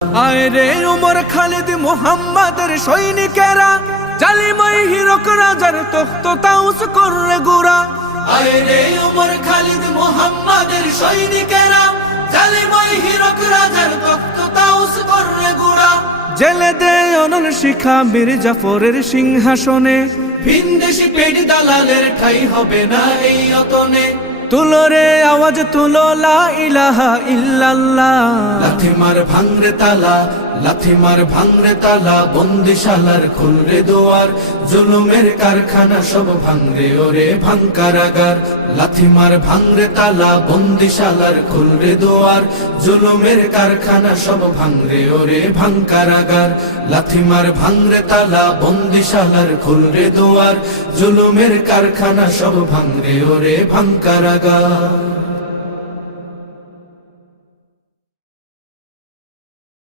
আয় রে উমর খালিদ মুহাম্মাদের সৈনিকেরা, জালিমাই হিরক রাজার তখ্ত তাউস করে গুড়া। আয় রে উমর খালিদ মুহাম্মাদের সৈনিকেরা, জালিমাই হিরক রাজার তখ্ত তাউস করে গুড়া। জেলে দে অনল শিখা বীর জাফরের সিংহাসনে, ভিনদেশি পেট দালালের ঠাই হবে না এই অতনে। তুলো রে আওয়াজ তুলো লা ইলাহা ইল্লাল্লাহ। লাথি মার ভাঙরে তালা, লাথি মার ভাঙরে তালা, বন্দিশালার খুলরে দুয়ার, জুলুমের কারখানা সব ভাঙরে ওরে ভাঙ কারাগার। লাথি মার ভাঙরে তালা, বন্দিশালার খুলরে দুয়ার, জুলুমের কারখানা সব ভাঙরে ওরে ভাঙ কারাগার। লাথি মার ভাঙরে তালা, বন্দিশালার খুলরে দুয়ার, জুলুমের কারখানা সব ভাঙরে ওরে ভাঙ কারাগার।